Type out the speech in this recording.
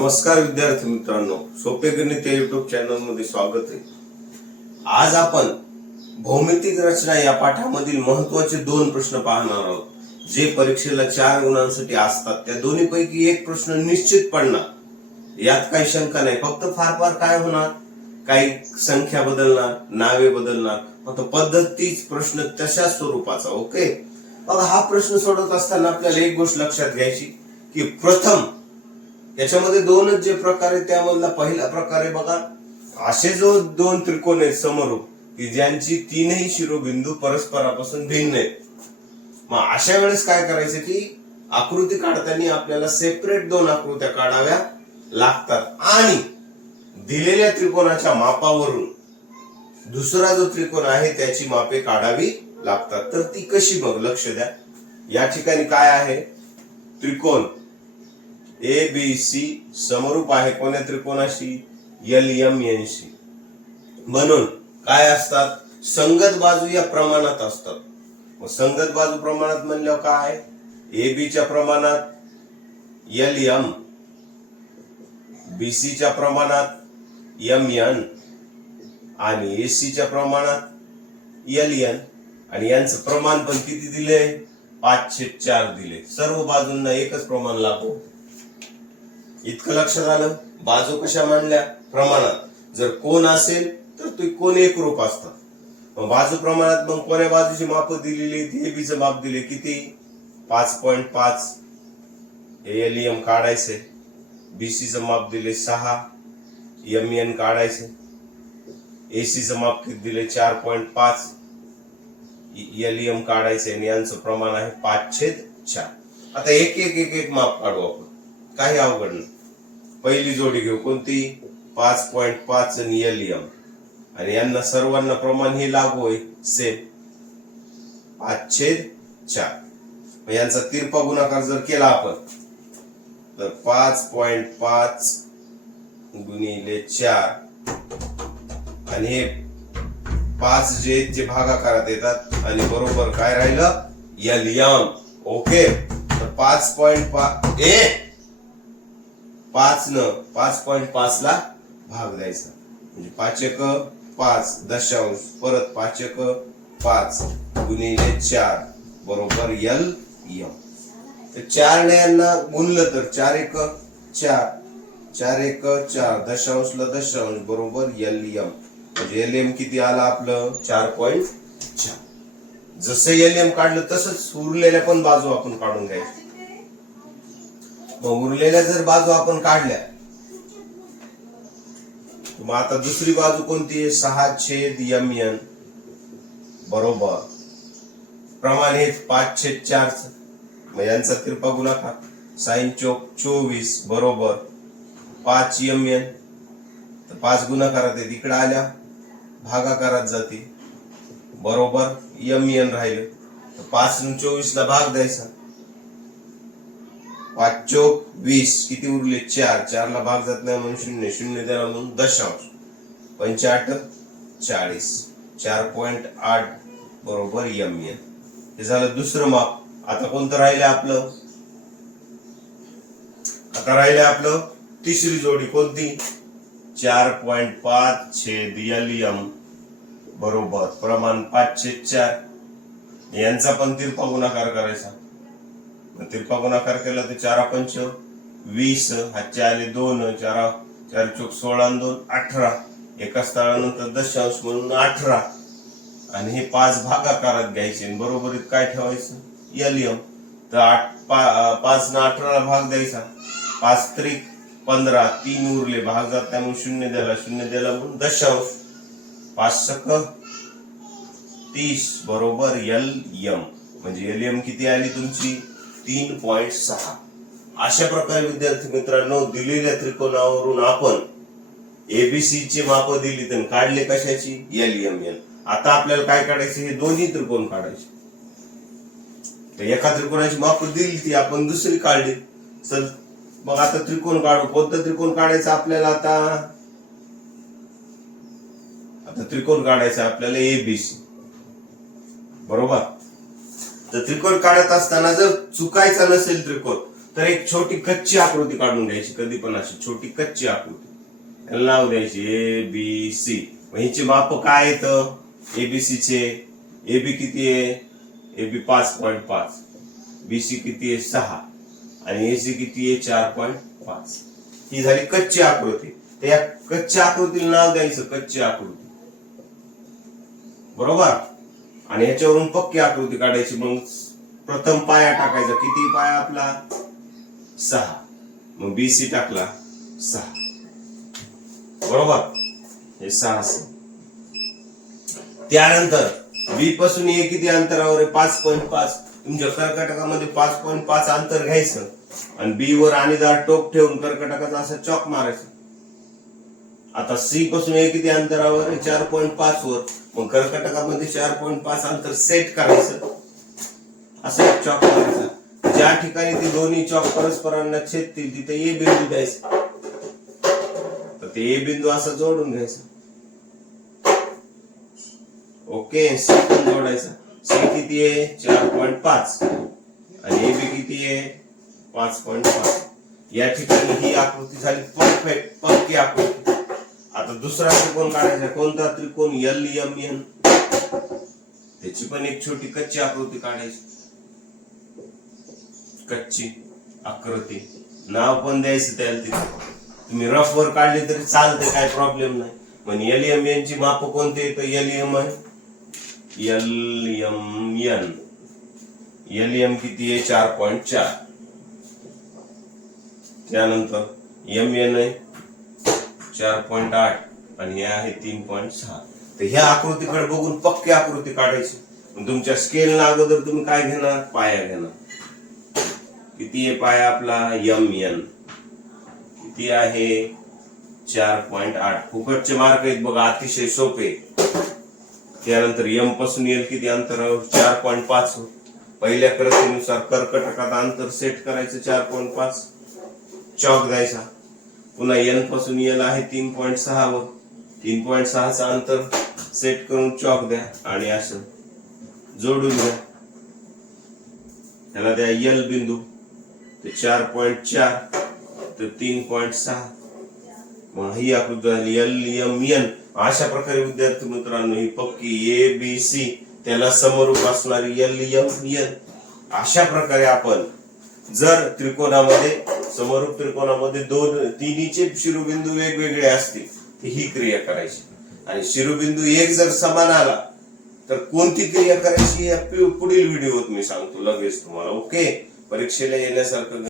नमस्कार विद्यार्थी मित्रांनो, सोपे गणित या युट्यूब चॅनल मध्ये स्वागत आहे. आज आपण भौमितिक रचना या पाठामधील महत्त्वाचे 2 प्रश्न पाहणार आहोत, जे परीक्षेला 4 गुणांसाठी असतात. त्या दोन्ही पैकी एक प्रश्न निश्चित पडणार, यात काही शंका नाही. फक्त फार काय होणार, काही संख्या बदलणार, नावे बदलणार, फक्त पद्धतीच प्रश्न तशा स्वरूपाचा. ओके, मग हा प्रश्न सोडवत असताना आपल्याला एक गोष्ट लक्षात घ्यायची की प्रथम याच्यामध्ये 2च जे प्रकार आहेत, त्यामधला पहिला प्रकार आहे बघा, असे जो 2 त्रिकोण आहेत समरूप की ज्यांची 3ही शिरोबिंदू परस्परापासून भिन्न आहेत. मग अशा वेळेस काय करायचं की आकृती काढताना आपल्याला सेपरेट 2 आकृत्या काढाव्या लागतात आणि दिलेल्या त्रिकोणाच्या मापावरून दुसरा जो त्रिकोण आहे त्याची मापे काढावी लागतात. तर ती कशी, मग लक्ष द्या. या ठिकाणी काय आहे, त्रिकोण ABC समरूप आहे कोण्या त्रिकोणाशी, LMN शी. म्हणून काय असतात, संगत बाजू या प्रमाणात असतात. मग संगत बाजू प्रमाणात म्हणल्यावर काय, AB च्या प्रमाणात LM, BC च्या प्रमाणात MN आणि AC च्या प्रमाणात LN. आणि यांचं प्रमाण पण किती दिले, 5/4 दिले. सर्व बाजूंना एकच प्रमाण लागू. इतकं लक्षात आलं. बाजू कशा मांडल्या, प्रमाणात. जर कोण असेल तर ते कोण एकरूप असतात. मग बाजू प्रमाणात, मग कोण्या बाजूची माप दिलेली, AB चं माप दिले किती, 5.5. LM काढायचे. BC चं माप दिले 6. MN काढायचे. AC चं माप किती दिले, 4.5. LM काढायचे आणि यांचं प्रमाण आहे 5/4. आता एक माप काढू आपण, काही अवघड नाही. पहिली जोडी घेऊ, कोणती, 5.5 आणि LM. आणि यांना सर्वांना प्रमाण हे लागू आहे, सेम 5/4. यांचा तिरपा गुणाकार जर केला आपण तर 5.5 गुणिले 4 आणि हे 5 जे भागाकारात येतात आणि बरोबर काय राहिलं, LM. ओके, तर 5.5 ला भाग द्यायचा, म्हणजे 5 दशांश, परत 5 गुणिले 4 बरोबर LM. तर 4 ने यांना गुणलं तर 4 दशांशला दशांश बरोबर LM. म्हणजे LM किती आला आपलं, 4.4. जसं LM काढलं तसंच उरलेल्या पण बाजू आपण काढून घ्यायच्या. मग उरलेल्या जर बाजू आपण काढल्या, मग आता दुसरी बाजू कोणती आहे, 6/MN बरोबर प्रमाण हे 5/4. मग यांचा तिरपा गुणाकार, sin चौक 24 बरोबर 5MN. तर 5 गुणाकारात आहेत, इकडे आल्या भागाकारात जाते बरोबर MN राहिले. 5 ने 24 ला भाग द्यायचा, 5 चौक 20, किती उरले, 4 ला भाग जात नाही म्हणून 0 द्याला म्हणून दशांश, 5/8 40, 4.8 बरोबर MN. हे झालं दुसरं माप. आता कोणतं राहिलं आपलं, आता राहिलं आपलं तिसरी जोडी, कोणती, 4.5/LM बरोबर प्रमाण 5/4. यांचा पण तिरपा गुणाकार करायचा. तिरपा गुणाकार केला तर 4×5 20, हातचे आले 2, 4 चौक 16 आणि 2 18. एका स्थळानंतर दशांश म्हणून 18. आणि हे 5 भागाकारात घ्यायचे, बरोबरीत काय ठेवायचं, LM. तर 5 ने 18 ला भाग द्यायचा, 5 त्रिक 15, 3 उरले, भाग जात त्यामुळे 0 द्याला म्हणून दशांश, 5 30 बरोबर LM. म्हणजे LM किती आली तुमची, 3.6. अशा प्रकारे विद्यार्थी मित्रांनो, दिलेल्या त्रिकोणावरून आपण ABC ची माप दिली तर काढले कशाची, LMN. आता आपल्याला काय काढायचे, हे दोन्ही त्रिकोण काढायचे. तर एका त्रिकोणाची माप दिली ती आपण दुसरी काढली. चल मग आता त्रिकोण काढू. कोणतं त्रिकोण काढायचं आपल्याला, आता त्रिकोण काढायचं आपल्याला ABC बरोबर. तर त्रिकोण काढत असताना जर चुकायचा नसेल त्रिकोण, तर एक छोटी कच्ची आकृती काढून घ्यायची, कधी पण अशी छोटी कच्ची आकृती, याला नाव द्यायची ABC. ह्याची माप काय येतं एबीसी चे? AB किती आहे? AB 5.5, BC किती आहे? 6 आणि AC किती आहे? 4.5. ही झाली कच्ची आकृती. तर या कच्च्या आकृतीला नाव द्यायचं कच्ची आकृती, बरोबर. आणि याच्यावरून पक्की आकृती काढायची. मग प्रथम पाया टाकायचा. किती पाया आपला? 6. मग BC टाकला 6, बरोबर. हे 6. त्यानंतर बी पासून ए किती अंतरावर आहे? 5.5. तुमच्या कर्कटकामध्ये 5.5 अंतर घ्यायचं आणि बी वर आणीदार टोक ठेवून कर्कटकाचा असं चॉक मारायचं. आता सी पासून ए किती अंतरावर आहे? 4.5 वर. मग कर्कटकामध्ये 4.5 अंतर सेट करायचं, असं एक चॉक मारायचा. ज्या ठिकाणी ते दोन्ही चॉक परस्परांना छेदतील तिथे ए बिंदू द्यायचा. तर ते ए बिंदू असं जोडून घ्यायचं. ओके. सी पण जोडायचा. सी किती आहे? 4.5 आणि ए बी किती आहे? 5.5. या ठिकाणी ही आकृती झाली परफेक्ट, पक्की आकृती. आता दुसरा त्रिकोण काढायचा. कोणता त्रिकोण? LMN. त्याची पण एक छोटी कच्ची आकृती काढायची, कच्ची आकृती. नाव पण द्यायचं त्याला. तिथे तुम्ही रफ वर काढले तरी चालते, काय प्रॉब्लेम नाही. पण LMN ची माप कोणते येतं? LM किती आहे? 4.4. त्यानंतर MN आहे 4.8 आणि हे आहे 3.6. तर ह्या आकृतीकडे बघून पक्की आकृती काढायची. तुमच्या स्केलला अगोदर तुम्ही काय घेणार? पाया घेणार. किती आहे पाया आपला? MN किती आहे? 4.8. फुकटचे मार्क आहेत बघा, अतिशय सोपे. त्यानंतर M पासून L किती अंतरावर? 4.5. पहिल्या कृतीनुसार कर्कटकात अंतर सेट करायचं 4.5, चॉक द्यायचा. पुन्हा N पासून L आहे 3.6 वर. 3.6चं अंतर सेट करून चॉक द्या आणि असं जोडून द्या. त्याला द्या L बिंदू. ते 4.4 तर 3.6. मग ही आकृती झाली LMN. अशा प्रकारे विद्यार्थी मित्रांनो ही पक्की ABC त्याला समरूप असणारी LMN. अशा प्रकारे आपण जर त्रिकोणामध्ये, समरूप त्रिकोणामध्ये तिन्हीचे शिरोबिंदू वेगवेगळे असतील तर ही क्रिया करायची. आणि शिरोबिंदू एक जर समान आला तर कोणती क्रिया करायची या पुढील व्हिडिओत मी सांगतो लगेच तुम्हाला. ओके. परीक्षेला येण्यासारखं